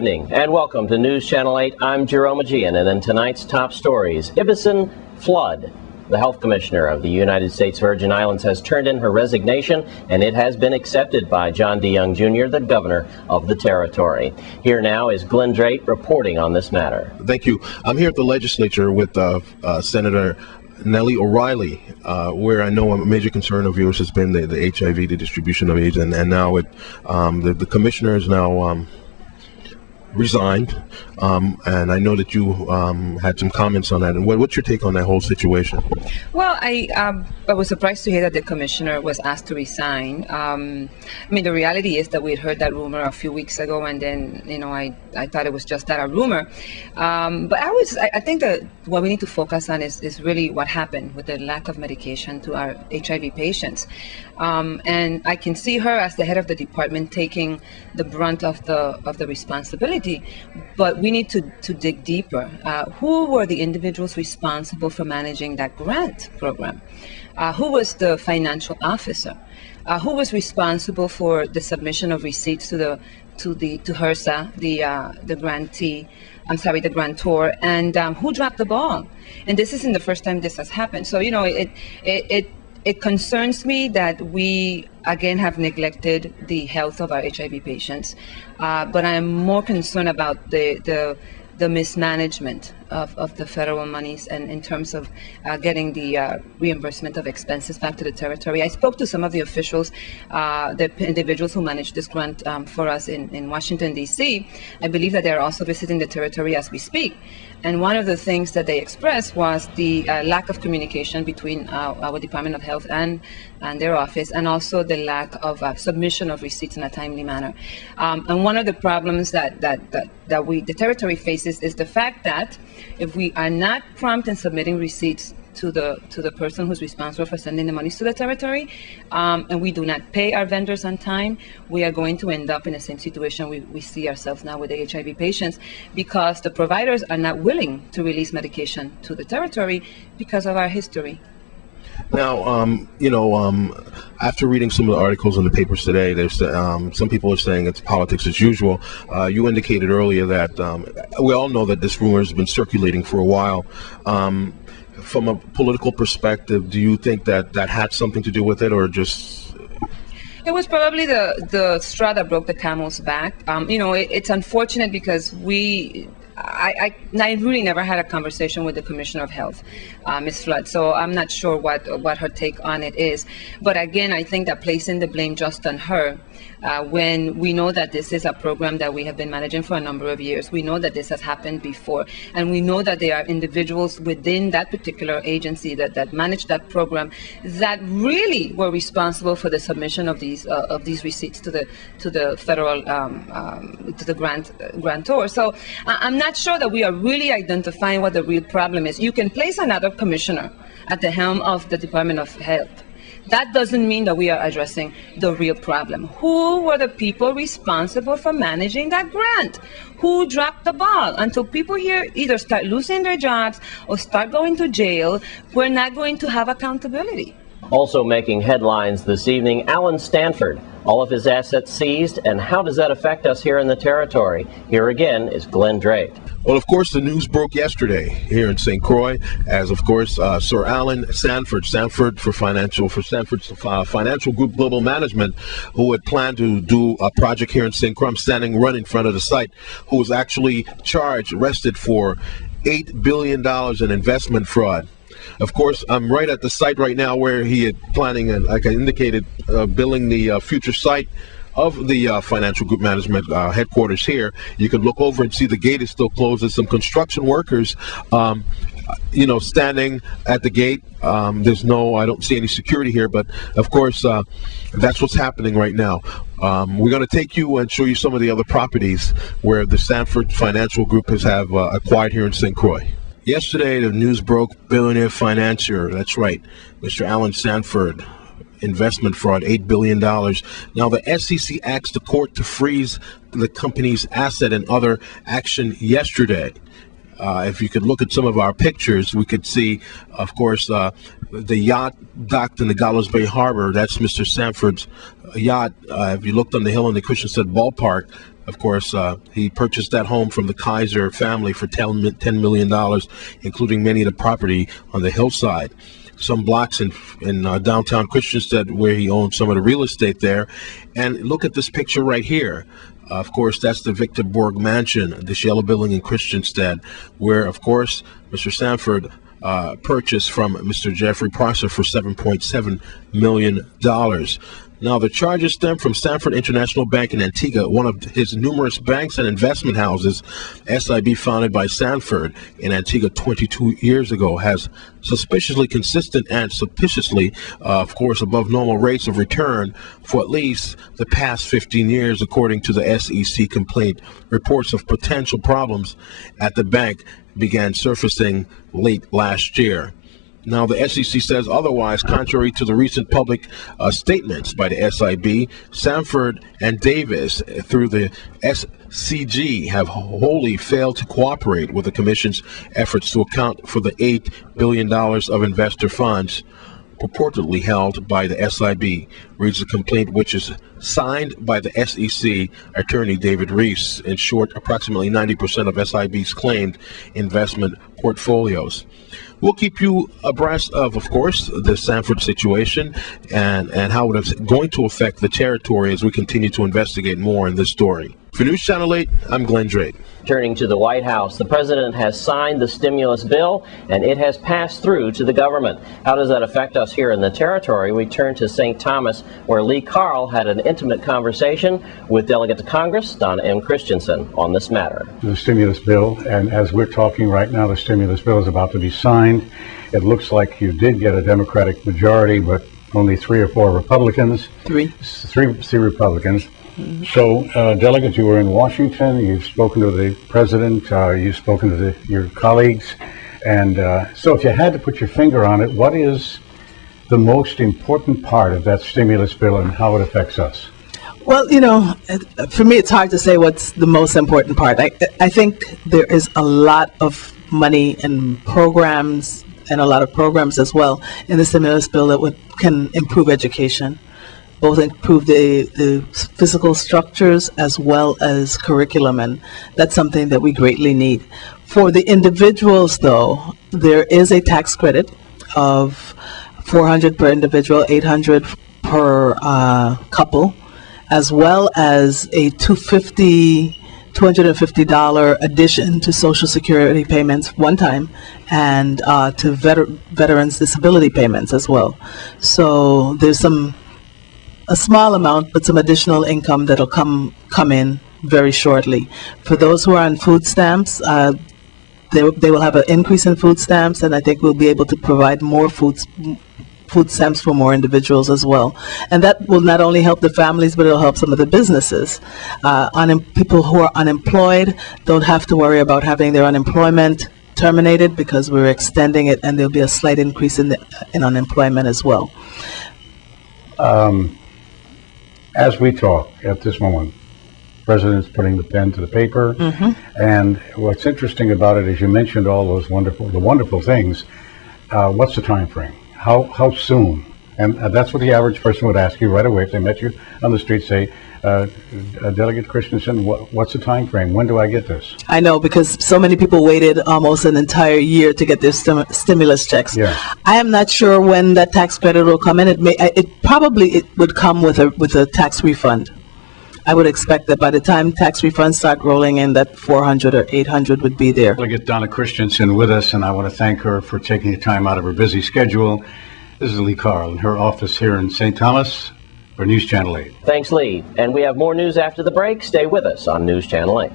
evening and welcome to News Channel 8. I'm Jerome Aegean, and in tonight's top stories, Ibison flood. The health commissioner of the United States Virgin Islands has turned in her resignation, and it has been accepted by John D. Young Jr., the governor of the territory. Here now is Glenn Drake reporting on this matter. Thank you. I'm here at the legislature with Senator Nellie O'Reilly, where I know a major concern of yours has been the HIV, the distribution of AIDS, and now the commissioner is now resigned, and I know that you had some comments on that. And what's your take on that whole situation? Well, I was surprised to hear that the commissioner was asked to resign. I mean, the reality is that we had heard that rumor a few weeks ago, and then, you know, I thought it was just that, a rumor. But I think that what we need to focus on is really what happened with the lack of medication to our HIV patients. And I can see her as the head of the department taking the brunt of the responsibility, but we need to dig deeper. Who were the individuals responsible for managing that grant program? Who was the financial officer? Who was responsible for the submission of receipts to HRSA, the grantee? I'm sorry, the grantor, and who dropped the ball? And this isn't the first time this has happened. So, you know, it concerns me that we, again, have neglected the health of our HIV patients. But I'm more concerned about the mismanagement of the federal monies, and in terms of getting the reimbursement of expenses back to the territory. I spoke to some of the officials, the individuals who manage this grant for us in Washington, D.C. I believe that they're also visiting the territory as we speak. And one of the things that they expressed was the lack of communication between our Department of Health and their office, and also the lack of submission of receipts in a timely manner. And one of the problems that the territory faces is the fact that if we are not prompt in submitting receipts to the person who's responsible for sending the monies to the territory, and we do not pay our vendors on time, we are going to end up in the same situation we see ourselves now with the HIV patients, because the providers are not willing to release medication to the territory because of our history. Now, after reading some of the articles in the papers today, there's some people are saying it's politics as usual. You indicated earlier that we all know that this rumor has been circulating for a while. From a political perspective, do you think that had something to do with it, or just? It was probably the straw that broke the camel's back. It's unfortunate because I really never had a conversation with the Commissioner of Health, Ms. Flood, so I'm not sure what her take on it is. But again, I think that placing the blame just on her, when we know that this is a program that we have been managing for a number of years, we know that this has happened before, and we know that there are individuals within that particular agency that manage that program that really were responsible for the submission of these receipts to the federal to the grantor. So I'm not sure that we are really identifying what the real problem is. You can place another commissioner at the helm of the Department of Health. That doesn't mean that we are addressing the real problem. Who were the people responsible for managing that grant? Who dropped the ball? Until people here either start losing their jobs or start going to jail, we're not going to have accountability. Also making headlines this evening, Alan Stanford. All of his assets seized, and how does that affect us here in the territory? Here again is Glenn Drake. Well, of course, the news broke yesterday here in St. Croix, as of course Sir Alan Stanford's Stanford's Financial Group Global Management, who had planned to do a project here in St. Croix. I'm standing right in front of the site, who was actually arrested for $8 billion in investment fraud. Of course, I'm right at the site right now where he had planning, and like I indicated, building the future site of the Financial Group Management headquarters here. You can look over and see the gate is still closed. There's some construction workers, standing at the gate. I don't see any security here, but of course, that's what's happening right now. We're going to take you and show you some of the other properties where the Stanford Financial Group has acquired here in St. Croix. Yesterday, the news broke, billionaire financier, that's right, Mr. Alan Stanford, investment fraud, $8 billion. Now, the SEC asked the court to freeze the company's asset and other action yesterday. If you could look at some of our pictures, we could see, of course, the yacht docked in the Gallows Bay Harbor. That's Mr. Stanford's yacht. If you looked on the hill and the cushion said ballpark, Of course, he purchased that home from the Kaiser family for $10 million, including many of the property on the hillside. Some blocks in downtown Christiansted where he owned some of the real estate there. And look at this picture right here. Of course, that's the Victor Borg Mansion, this yellow building in Christiansted, where, of course, Mr. Stanford purchased from Mr. Jeffrey Prosser for $7.7 million. Now, the charges stem from Stanford International Bank in Antigua, one of his numerous banks and investment houses. SIB, founded by Stanford in Antigua 22 years ago, has suspiciously consistent and suspiciously, of course, above normal rates of return for at least the past 15 years, according to the SEC complaint. Reports of potential problems at the bank began surfacing late last year. Now, the SEC says otherwise, contrary to the recent public statements by the SIB. Sanford and Davis, through the SCG, have wholly failed to cooperate with the Commission's efforts to account for the $8 billion of investor funds purportedly held by the SIB, reads the complaint, which is signed by the SEC attorney David Reese. In short, approximately 90% of SIB's claimed investment portfolios. We'll keep you abreast of course, the Stanford situation and how it is going to affect the territory as we continue to investigate more in this story. For News Channel 8, I'm Glenn Drake. Turning to the White House, the president has signed the stimulus bill, and it has passed through to the government. How does that affect us here in the territory? We turn to St. Thomas, where Lee Carl had an intimate conversation with Delegate to Congress Donna M. Christensen on this matter. The stimulus bill, and as we're talking right now, the stimulus bill is about to be signed. It looks like you did get a Democratic majority, but only 3 or 4 Republicans. Three Republicans. So, Delegate, you were in Washington, you've spoken to the president, you've spoken to your colleagues, and so if you had to put your finger on it, what is the most important part of that stimulus bill and how it affects us? Well, you know, for me, it's hard to say what's the most important part. I think there is a lot of money and programs, and a lot of programs as well, in the stimulus bill that can improve education. Both improve the physical structures as well as curriculum, and that's something that we greatly need. For the individuals, though, there is a tax credit of $400 per individual, $800 per couple, as well as a $250 addition to Social Security payments one time, and to veterans disability payments as well. So there's a small amount, but some additional income that'll come in very shortly. For those who are on food stamps, they will have an increase in food stamps, and I think we'll be able to provide more food stamps for more individuals as well. And that will not only help the families, but it'll help some of the businesses. People who are unemployed don't have to worry about having their unemployment terminated, because we're extending it, and there'll be a slight increase in unemployment as well. As we talk at this moment, the President's putting the pen to the paper, and what's interesting about it is you mentioned all those wonderful things. What's the time frame? How soon? And that's what the average person would ask you right away if they met you on the street. Say, Delegate Christensen, what's the time frame? When do I get this? I know, because so many people waited almost an entire year to get their stimulus checks. Yeah. I am not sure when that tax credit will come in. It probably would come with a tax refund. I would expect that by the time tax refunds start rolling in, that $400 or $800 would be there. Delegate Donna Christensen with us, and I want to thank her for taking the time out of her busy schedule. This is Lee Carl in her office here in St. Thomas for News Channel 8. Thanks, Lee. And we have more news after the break. Stay with us on News Channel 8.